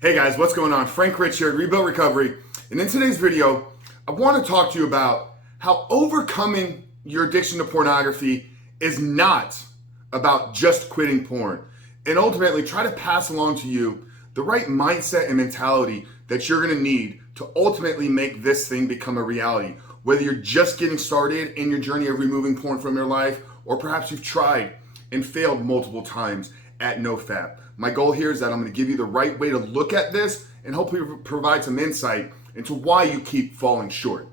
Hey guys, what's going on? Frank Rich here at Rebuild Recovery. And in today's video, I want to talk to you about how overcoming your addiction to pornography is not about just quitting porn. And ultimately try to pass along to you the right mindset and mentality that you're going to need to ultimately make this thing become a reality. Whether you're just getting started in your journey of removing porn from your life, or perhaps you've tried and failed multiple times at NoFap. My goal here is that I'm going to give you the right way to look at this and hopefully provide some insight into why you keep falling short.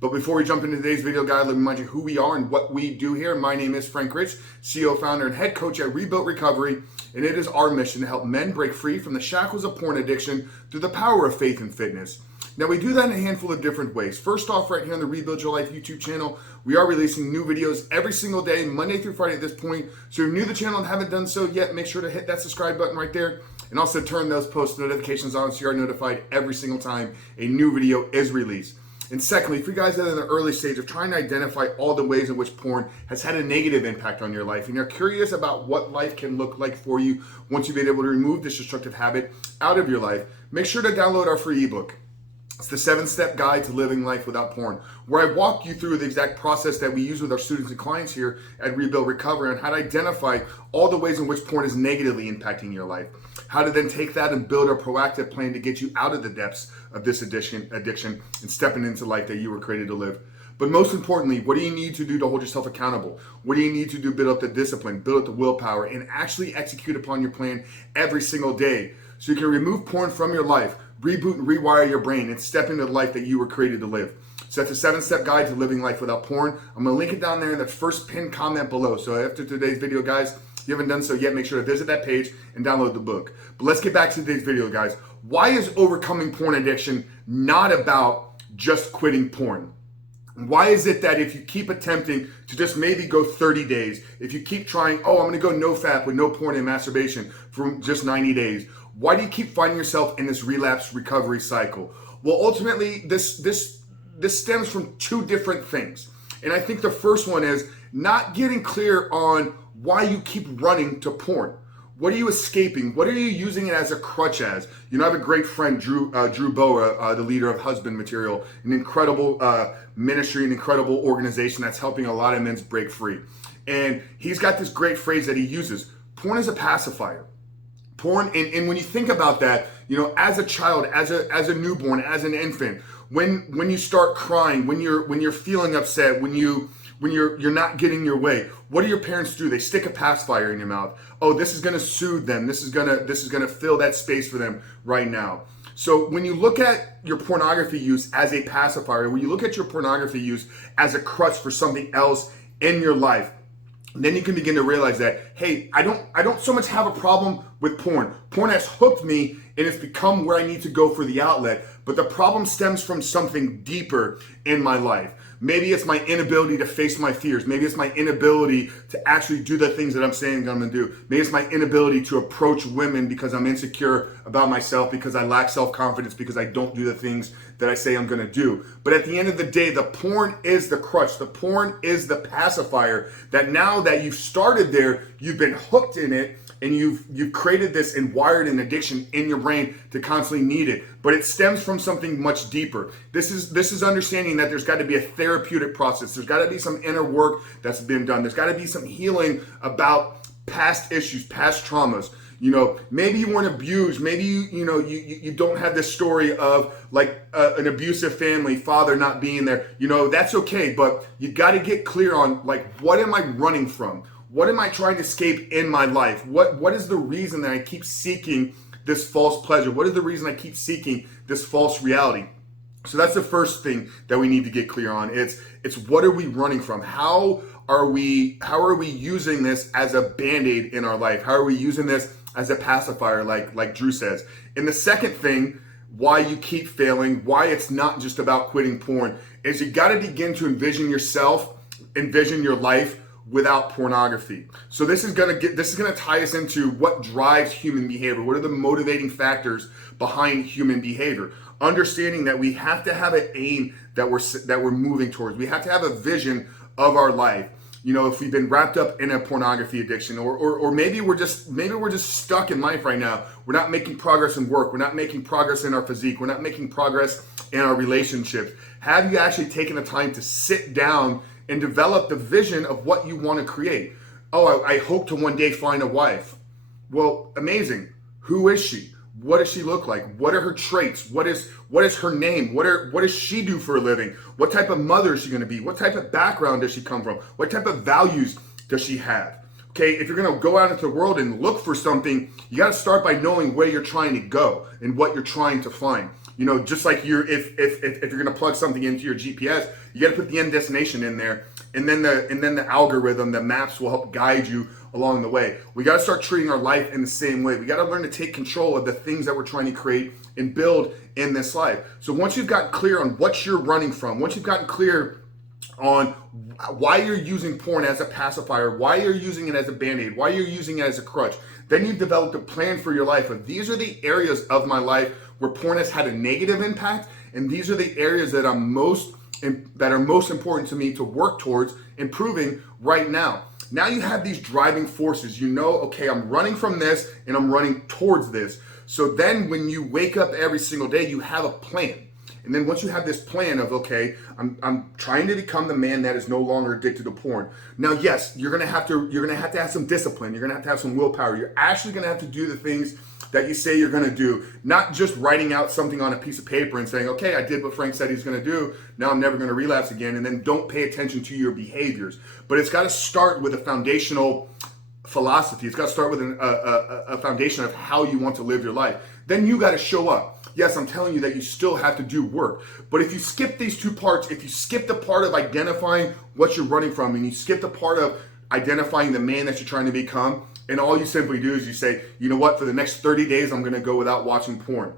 But before we jump into today's video, guys, let me remind you who we are and what we do here. My name is Frank Rich, CEO, founder, and head coach at Rebuild Recovery, and it is our mission to help men break free from the shackles of porn addiction through the power of faith and fitness. Now, we do that in a handful of different ways. First off, right here on the Rebuild Your Life YouTube channel, we are releasing new videos every single day, Monday through Friday at this point. So if you're new to the channel and haven't done so yet, make sure to hit that subscribe button right there and also turn those post notifications on so you are notified every single time a new video is released. And secondly, for you guys that are in the early stage of trying to identify all the ways in which porn has had a negative impact on your life, and you're curious about what life can look like for you once you've been able to remove this destructive habit out of your life, make sure to download our free ebook. It's the 7-step guide to living life without porn, where I walk you through the exact process that we use with our students and clients here at Rebuild Recovery on how to identify all the ways in which porn is negatively impacting your life, how to then take that and build a proactive plan to get you out of the depths of this addiction and stepping into life that you were created to live. But most importantly, what do you need to do to hold yourself accountable? What do you need to do to build up the discipline, build up the willpower, and actually execute upon your plan every single day so you can remove porn from your life, reboot and rewire your brain, and step into the life that you were created to live. So that's a 7-step guide to living life without porn. I'm going to link it down there in the first pinned comment below. So after today's video, guys, if you haven't done so yet, make sure to visit that page and download the book. But let's get back to today's video, guys. Why is overcoming porn addiction not about just quitting porn? Why is it that if you keep attempting to just maybe go 30 days, if you keep trying, I'm going to go NoFap with no porn and masturbation for just 90 days, why do you keep finding yourself in this relapse recovery cycle? Well, ultimately, this stems from two different things. And I think the first one is not getting clear on why you keep running to porn. What are you escaping? What are you using it as a crutch as? You know, I have a great friend, Drew Boa, the leader of Husband Material, an incredible ministry, an incredible organization that's helping a lot of men break free. And he's got this great phrase that he uses: porn is a pacifier. Porn, and when you think about that, you know, as a child, as a newborn, as an infant, when you start crying, when you're feeling upset, when you're not getting your way, what do your parents do? They stick a pacifier in your mouth. Oh, this is gonna soothe them. This is gonna fill that space for them right now. So when you look at your pornography use as a pacifier, when you look at your pornography use as a crutch for something else in your life, then you can begin to realize that, hey, I don't so much have a problem with porn. Porn has hooked me and it's become where I need to go for the outlet, but the problem stems from something deeper in my life. Maybe it's my inability to face my fears. Maybe it's my inability to actually do the things that I'm saying I'm gonna do. Maybe it's my inability to approach women because I'm insecure about myself, because I lack self-confidence, because I don't do the things that I say I'm gonna do. But at the end of the day, the porn is the crutch. The porn is the pacifier that now that you've started there, you've been hooked in it, and you've created this and wired an addiction in your brain to constantly need it. But it stems from something much deeper. This is understanding that there's got to be a therapeutic process. There's got to be some inner work that's been done. There's got to be some healing about past issues, past traumas. You know, maybe you weren't abused. Maybe you don't have this story of like an abusive family, father not being there. You know, that's okay, but you got to get clear on, like, what am I running from? What am I trying to escape in my life? What is the reason that I keep seeking this false pleasure? What is the reason I keep seeking this false reality? So that's the first thing that we need to get clear on. It's what are we running from? How are we using this as a band-aid in our life? How are we using this as a pacifier, like Drew says? And the second thing, why you keep failing, why it's not just about quitting porn, is you got to begin to envision your life without pornography. So this is gonna tie us into what drives human behavior. What are the motivating factors behind human behavior? Understanding that we have to have an aim that we're moving towards. We have to have a vision of our life. You know, if we've been wrapped up in a pornography addiction, or maybe we're just stuck in life right now. We're not making progress in work. We're not making progress in our physique. We're not making progress in our relationships. Have you actually taken the time to sit down and develop the vision of what you want to create? Oh, I hope to one day find a wife. Well, amazing. Who is she? What does she look like? What are her traits? What is her name? What does she do for a living? What type of mother is she going to be? What type of background does she come from? What type of values does she have? Okay, if you're going to go out into the world and look for something, you got to start by knowing where you're trying to go and what you're trying to find. You know, just like if you're going to plug something into your GPS, you got to put the end destination in there, and then the algorithm, the maps will help guide you along the way. We got to start treating our life in the same way. We got to learn to take control of the things that we're trying to create and build in this life. So once you've gotten clear on what you're running from, once you've gotten clear on why you're using porn as a pacifier, why you're using it as a band-aid, why you're using it as a crutch, then you've developed a plan for your life. And these are the areas of my life where porn has had a negative impact, and these are the areas that are most important to me to work towards improving right now. Now you have these driving forces. You know, okay, I'm running from this and I'm running towards this. So then when you wake up every single day, you have a plan. And then once you have this plan of, okay, I'm trying to become the man that is no longer addicted to porn. Now, yes, you're gonna have to have some discipline. You're gonna have some willpower. You're actually gonna have to do the things that you say you're gonna do, not just writing out something on a piece of paper and saying, okay, I did what Frank said he's gonna do, now I'm never gonna relapse again, and then don't pay attention to your behaviors. But it's gotta start with a foundational philosophy. It's gotta start with a foundation of how you want to live your life. Then you gotta show up. Yes, I'm telling you that you still have to do work. But if you skip these two parts, if you skip the part of identifying what you're running from, and you skip the part of identifying the man that you're trying to become, and all you simply do is you say, you know what, for the next 30 days, I'm gonna go without watching porn.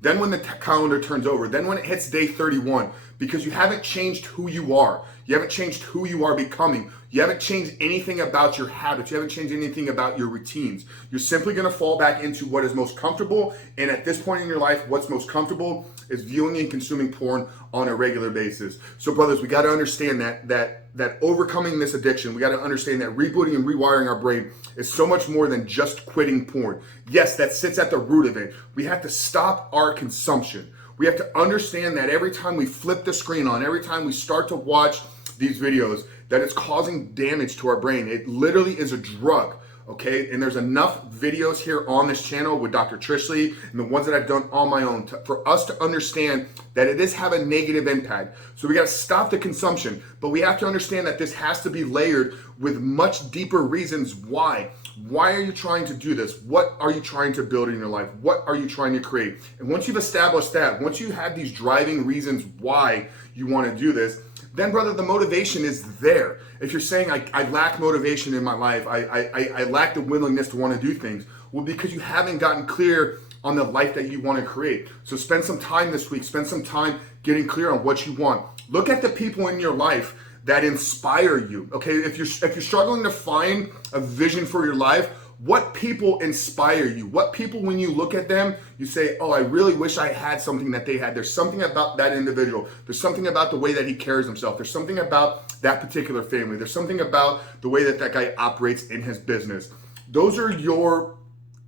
Then when the calendar turns over, then when it hits day 31, because you haven't changed who you are, you haven't changed who you are becoming, you haven't changed anything about your habits, you haven't changed anything about your routines. You're simply gonna fall back into what is most comfortable, and at this point in your life, what's most comfortable is viewing and consuming porn on a regular basis. So brothers, we gotta understand that overcoming this addiction, we gotta understand that rebooting and rewiring our brain is so much more than just quitting porn. Yes, that sits at the root of it. We have to stop our consumption. We have to understand that every time we flip the screen on, every time we start to watch these videos, that it's causing damage to our brain. It literally is a drug, okay? And there's enough videos here on this channel with Dr. Trishley and the ones that I've done on my own for us to understand that it is have a negative impact. So we gotta stop the consumption, but we have to understand that this has to be layered with much deeper reasons why. Why are you trying to do this? What are you trying to build in your life? What are you trying to create? And once you've established that, once you have these driving reasons why you wanna do this, then brother, the motivation is there. If you're saying, I lack motivation in my life, I lack the willingness to want to do things, well, because you haven't gotten clear on the life that you want to create. So spend some time this week, spend some time getting clear on what you want. Look at the people in your life that inspire you, okay? If you're struggling to find a vision for your life, what people inspire you? What people, when you look at them, you say, oh, I really wish I had something that they had. There's something about that individual. There's something about the way that he carries himself. There's something about that particular family. There's something about the way that that guy operates in his business. Those are your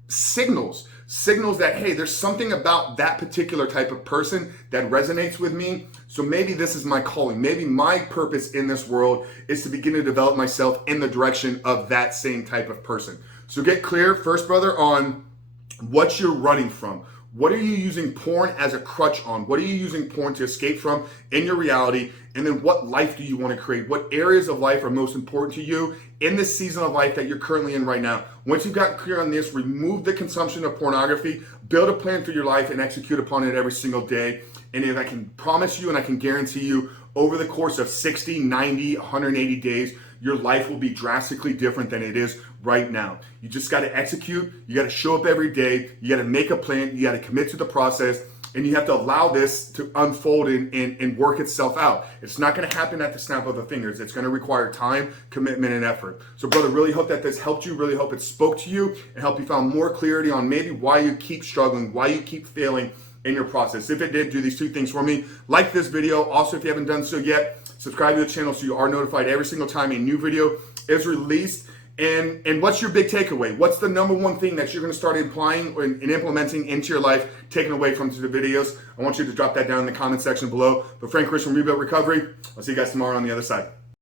signals that, hey, there's something about that particular type of person that resonates with me. So maybe this is my calling. Maybe my purpose in this world is to begin to develop myself in the direction of that same type of person. So get clear first, brother, on what you're running from. What are you using porn as a crutch on? What are you using porn to escape from in your reality? And then what life do you want to create? What areas of life are most important to you in this season of life that you're currently in right now? Once you've gotten clear on this, remove the consumption of pornography, build a plan for your life, and execute upon it every single day. And if I can promise you and I can guarantee you, over the course of 60, 90, 180 days, your life will be drastically different than it is right now. You just got to execute. You got to show up every day. You got to make a plan. You got to commit to the process, and you have to allow this to unfold and work itself out. It's not going to happen at the snap of the fingers. It's going to require time, commitment, and effort. So brother, really hope that this helped you. Really hope it spoke to you and helped you find more clarity on maybe why you keep struggling, why you keep failing in your process. If it did, do these two things for me. Like this video. Also, if you haven't done so yet, subscribe to the channel so you are notified every single time a new video is released. And what's your big takeaway? What's the number one thing that you're going to start applying and implementing into your life, taking away from the videos? I want you to drop that down in the comment section below. But Frank Rich from Reboot Recovery. I'll see you guys tomorrow on the other side.